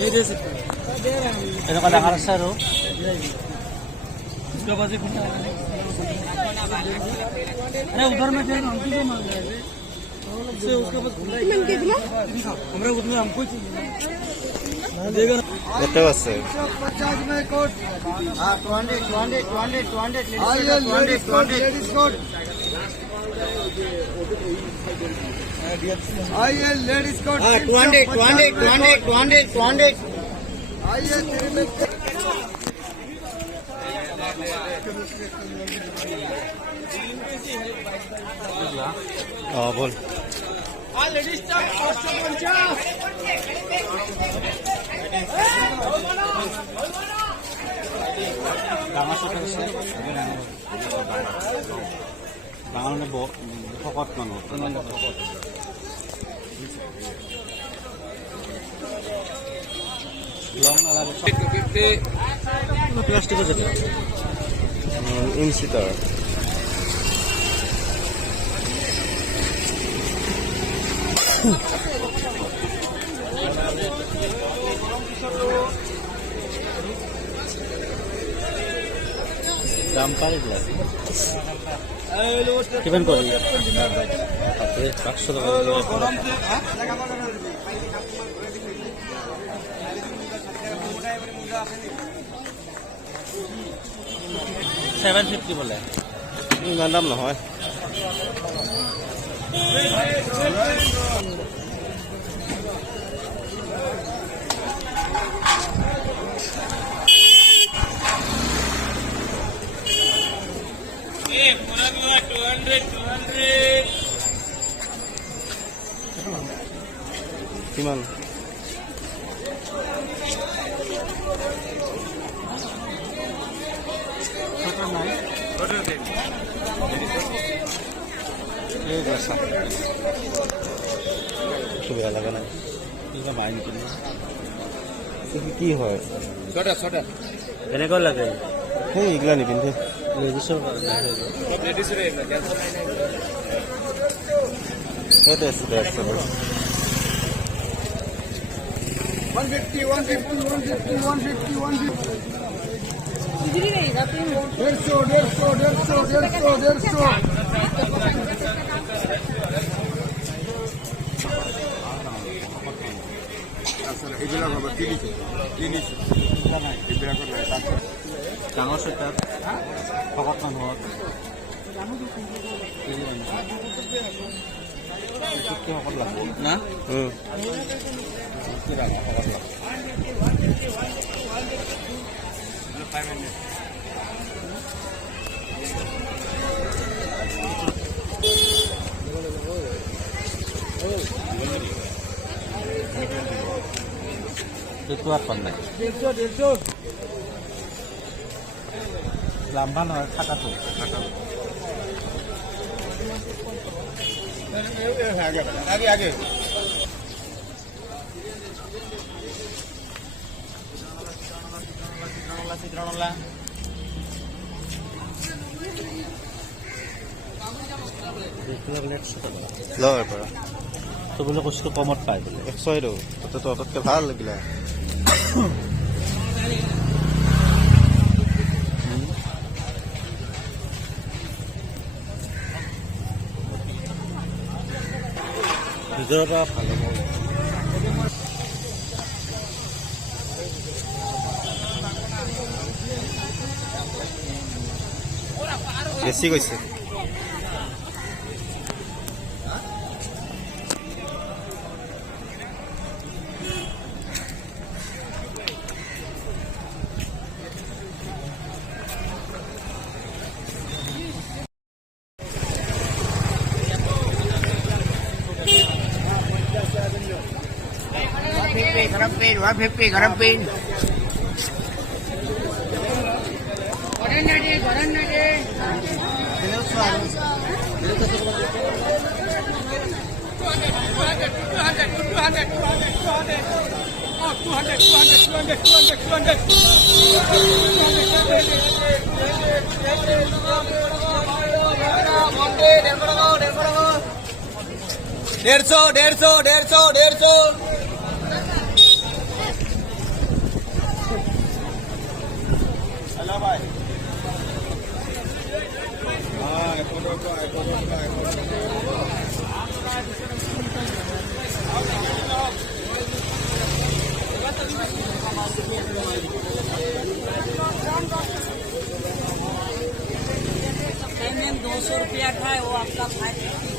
এনেকুৱা ডাঙৰ আছে আৰু अरे उधर में थे हमको जो मांग रहे थे से उसके पास हमरा उतना हमको देगा কত আছে 50 में कोट हां 200 लेडीज कोट आइए लेडीज कोट 200 आइए तेरे में बोल लेडीज का 550 ডাঙৰ মানে শকত মানুহ লং নালাগে প্লাষ্টিকৰ যেটা ইঞ্চিটাৰ দাম পারে কিমান কৰি 500 টাকা 750 বলে ইমান দাম নহয় কিমান বেয়া লাগা নাই কি হয় এনেকুৱা লাগে সেই এইগিলা নিপিন্ধে সেইটো আছে 150 ডাঙৰ চুটাত শকত মানুহত শকত লাগব না itu apa nih? 150 lambang atau kata tuh? आगे লয় পৰা তো বোলে কৈছো কমত পাই বোলে 100 দিও তো ততকে ভাল লাগিলা ভিতৰৰ পৰা ভাল হ'ব বেছি কৈছে गरम पेन 150 गरम पेन डेढ़ सौ पेमेंट 200 रुपया का है, वो आपका फाइल